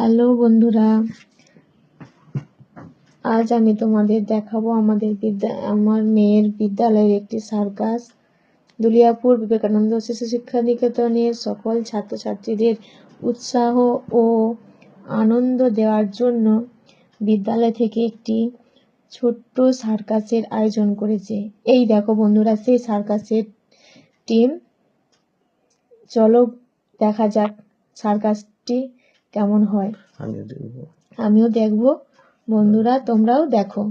Hello বন্ধুরা, আজ আমি তোমাদের দেখাবো আমার মেয়ের বিদ্যালয়ের একটি সার্কাস। দুলিয়াপুর বিবেকানন্দ শিশু শিক্ষা নিকেতনের সকল ছাত্রছাত্রীদের উৎসাহ ও আনন্দ দেওয়ার জন্য বিদ্যালয় থেকে একটি ছোট্ট সার্কাসের আয়োজন করেছে। এই দেখো বন্ধুরা, সেই সার্কাসের টিম। চলো দেখা যাক সার্কাসটি কেমন হয়। আমিও দেখবো। বন্ধুরা, তোমরাও দেখো।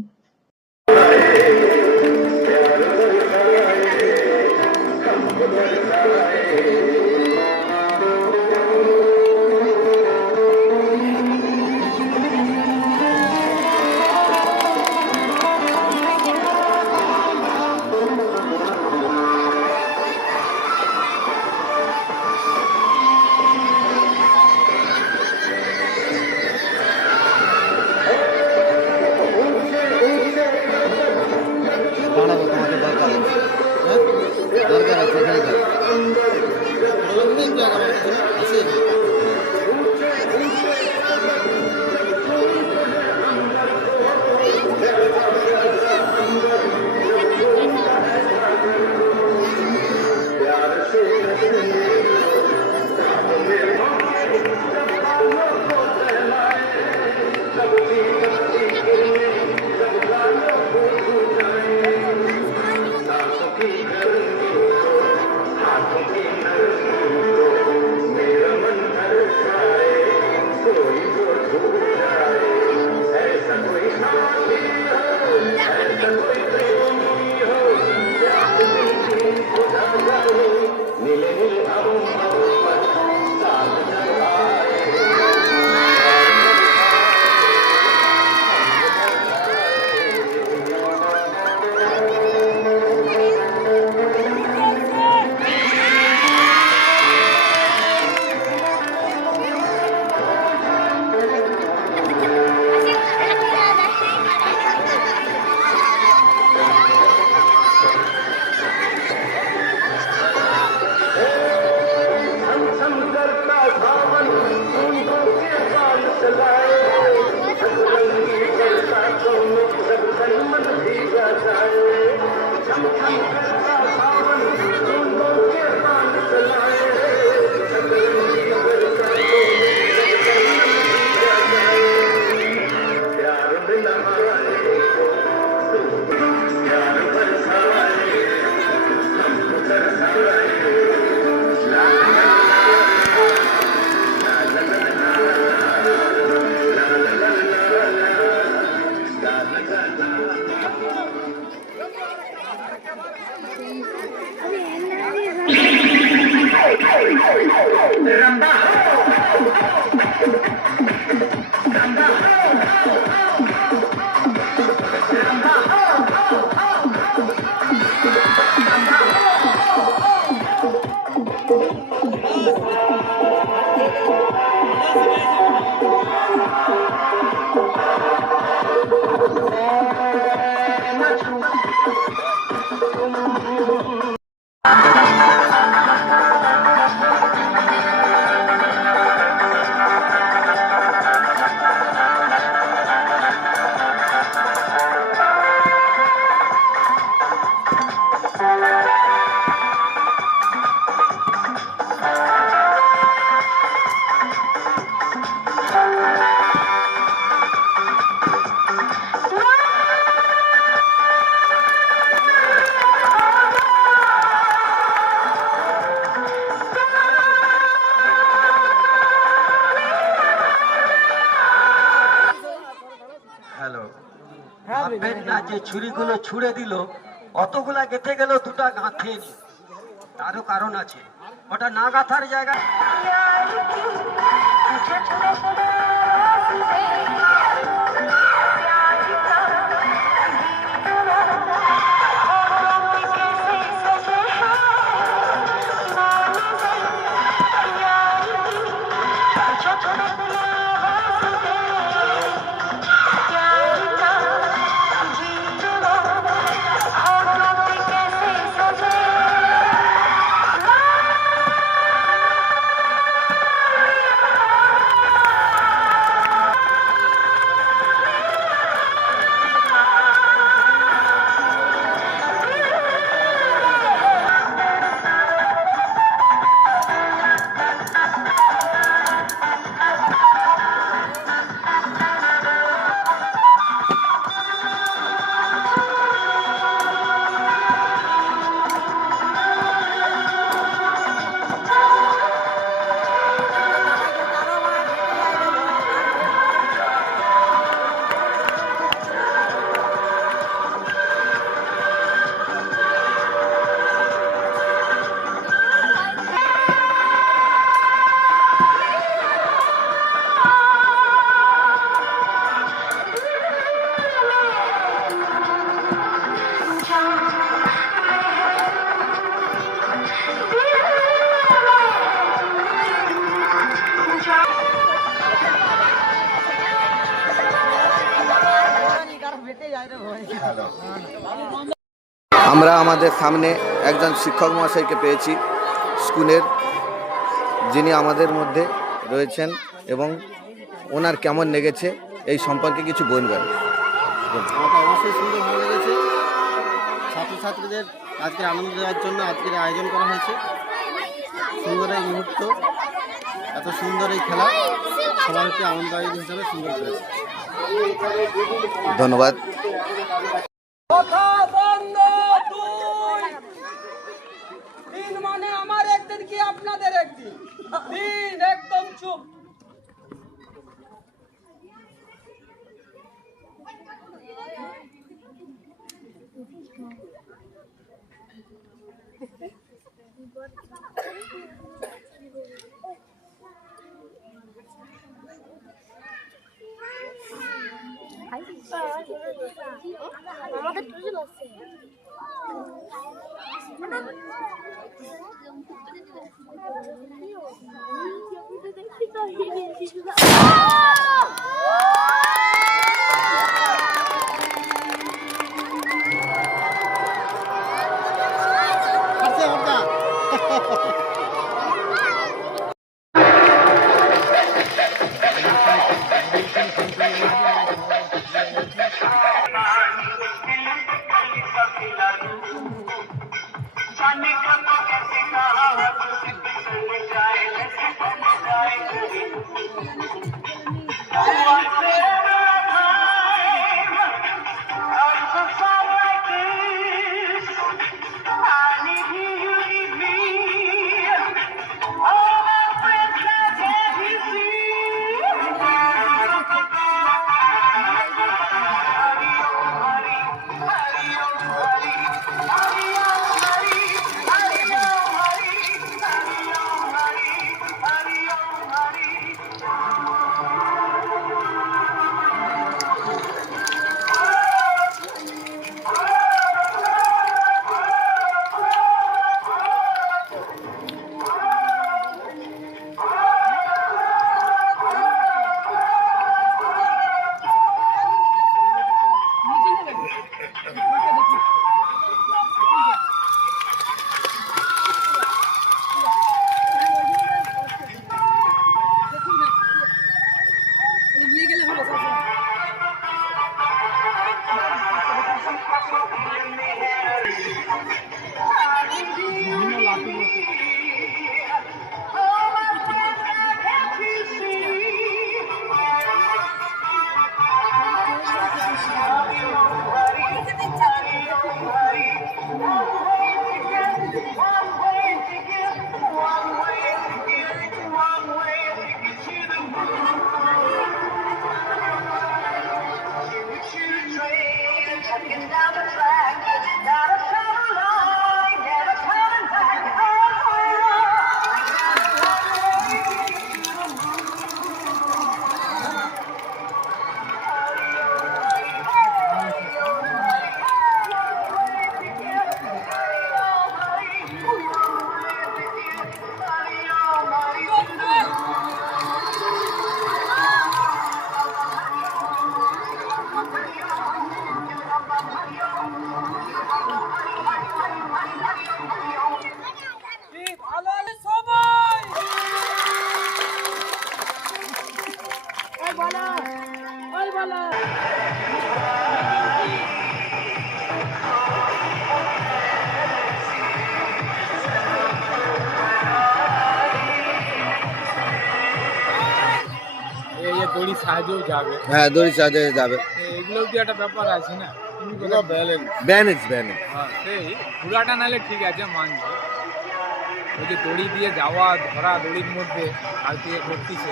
ভাববেন না যে ছুরিগুলো ছুড়ে দিল, অতগুলা গেঁথে গেল, দুটা গাঁথেনি। তারও কারণ আছে, ওটা না গাঁথার জায়গা। আমরা আমাদের সামনে একজন শিক্ষক মহাশয়কে পেয়েছি স্কুলের, যিনি আমাদের মধ্যে রয়েছেন এবং ওনার কেমন লেগেছে এই সম্পর্কে কিছু বলবেন। আমাকে অবশ্যই সুন্দর ভালো লেগেছে। ছাত্রছাত্রীদের আজকে আনন্দ দেওয়ার জন্য আজকের আয়োজন করা হয়েছে। সুন্দর এই মুহূর্ত, এত সুন্দর এই খেলা সবাইকে আনন্দায়ক হিসাবে সুন্দর করেছে। ধন্যবাদ। কথা বন্ধ। 2 3 মানে আমার একদিন কি আপনাদের একদিন। 3 একদম চুপ। আমাদের টুজন আছে দড়ির সাহায্যেও যাবে। হ্যাঁ, দড়ির সাহায্যে যাবে। এগুলোও কি একটা ব্যাপার আছে না, ব্যানেজ হ্যাঁ সেই ঘোড়াটা নাহলে ঠিক আছে মানছে, ওই যে দড়ি দিয়ে যাওয়া ধরা দড়ির মধ্যে আর দিয়ে করতেছে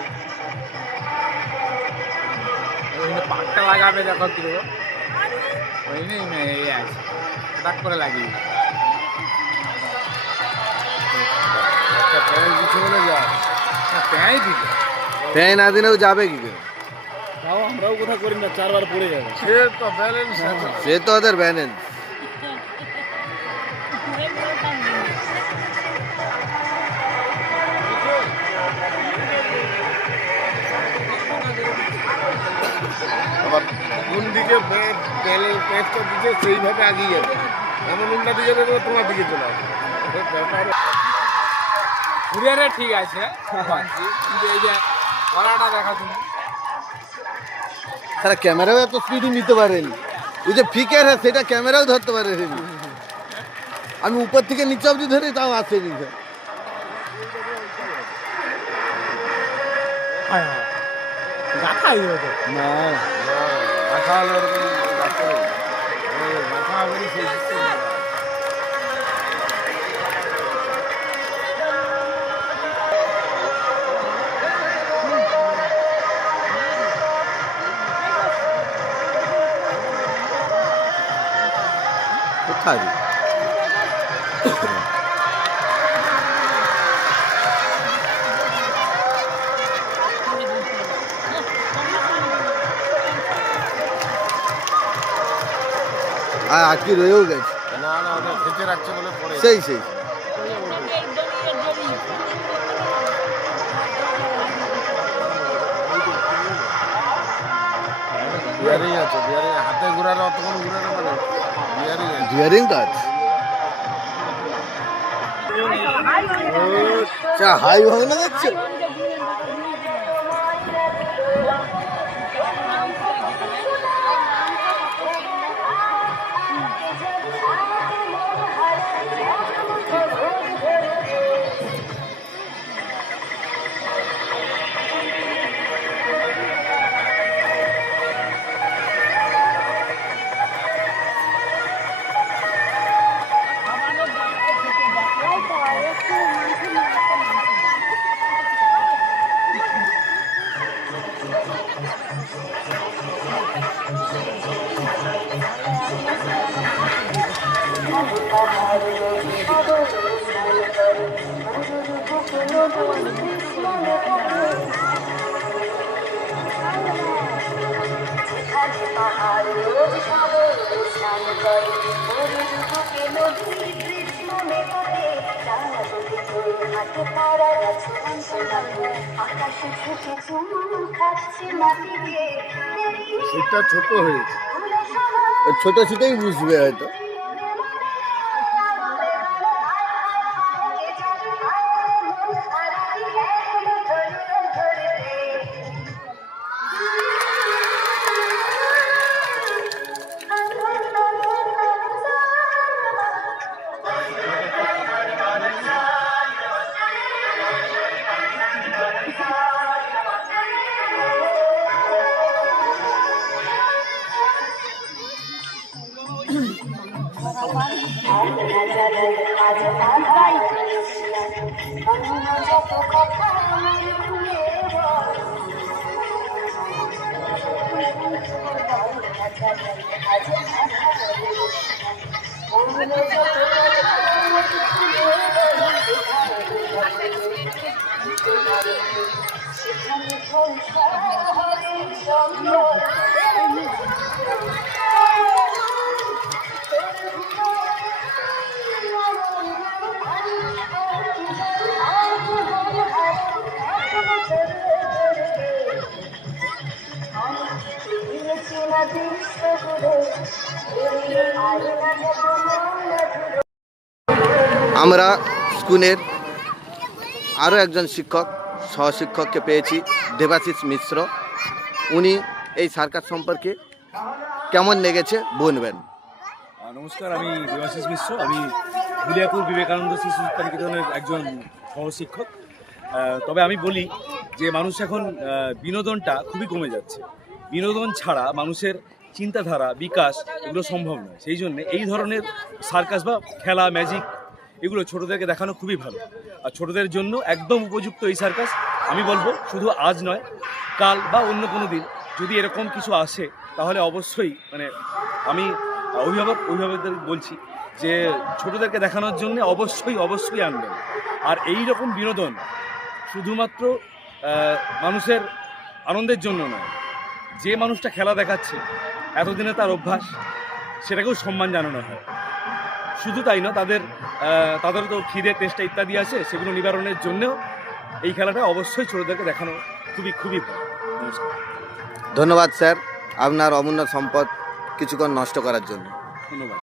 ওইখানে পাকটা লাগাবে দেখো তো ওই নেই এই আছে টাক করে লাগিয়ে প্যাঁই দিবে, প্যাঁই না দিলেও যাবে কি করে? তাও আমরাও কোথাও করি না, 4 বার পড়ে যাবে। সে তো ওদের ব্যানেজ। কোন দিকে প্যাচটা দিচ্ছে সেইভাবে এগিয়ে যাবে, এমন উল্টা দিকে যাবে তোমার দিকে চলে আসবে। কুরিয়ারে ঠিক আছে মানছি, কিন্তু এই যে কড়াটা দেখা তুমি তারা ক্যামেরাও এত স্পিডে নিতে পারেনি, ওই যে ফিকের সেটা ক্যামেরাও ধরতে পারেনি। আমি উপর থেকে নিচে অবধি ধরে তাও আসেনি। না মাথা হলে ওরকম রাখতে হবে, মাথা হবে সেই সিস্টেম। কোথায় আর আজকে রয়েও গেছে। না না ওটা খেতে রাখছে বলে পরে সেই বিয়ারিং আছে, বিয়ারিং হাতে ঘুরালে অতক্ষণ ঘুরানো মানে বিয়ারিং আছে। বিয়ারিং কাজ হাই হবে না দেখছে। সেটা ছোট হয়েছে, ছোট ছোটই বুঝবে হয়তো। আমরা স্কুলের আরও একজন শিক্ষক সহশিক্ষককে পেয়েছি, দেবাশিস মিশ্র। উনি এই সার্কাস সম্পর্কে কেমন লেগেছে বলবেন। নমস্কার, আমি দেবাশিস মিশ্র। আমি দুলিয়াপুর বিবেকানন্দ শিশু শিক্ষা নিকেতনের একজন সহশিক্ষক। তবে আমি বলি যে মানুষ এখন বিনোদনটা খুবই কমে যাচ্ছে। বিনোদন ছাড়া মানুষের চিন্তাধারা বিকাশ এগুলো সম্ভব নয়। সেই জন্য এই ধরনের সার্কাস বা খেলা ম্যাজিক এগুলো ছোটোদেরকে দেখানো খুবই ভালো, আর ছোটোদের জন্য একদম উপযুক্ত এই সার্কাস। আমি বলবো শুধু আজ নয়, কাল বা অন্য কোনো দিন যদি এরকম কিছু আসে তাহলে অবশ্যই আমি অভিভাবকদের বলছি যে ছোটোদেরকে দেখানোর জন্য অবশ্যই আনবেন। আর এই রকম বিনোদন শুধুমাত্র মানুষের আনন্দের জন্য নয়, যে মানুষটা খেলা দেখাচ্ছে এতদিনে তার অভ্যাস, সেটাকেও সম্মান জানানো হয়। শুধু তাই না, তাদের তো খিদে তেষ্টা ইত্যাদি আছে, সেগুলো নিবারণের জন্যও এই খেলাটা অবশ্যই ছোটোদেরকে দেখানো খুবই ভালো। নমস্কার। ধন্যবাদ স্যার। আপনার অমূল্য সম্পদ কিছুক্ষণ নষ্ট করার জন্য। ধন্যবাদ।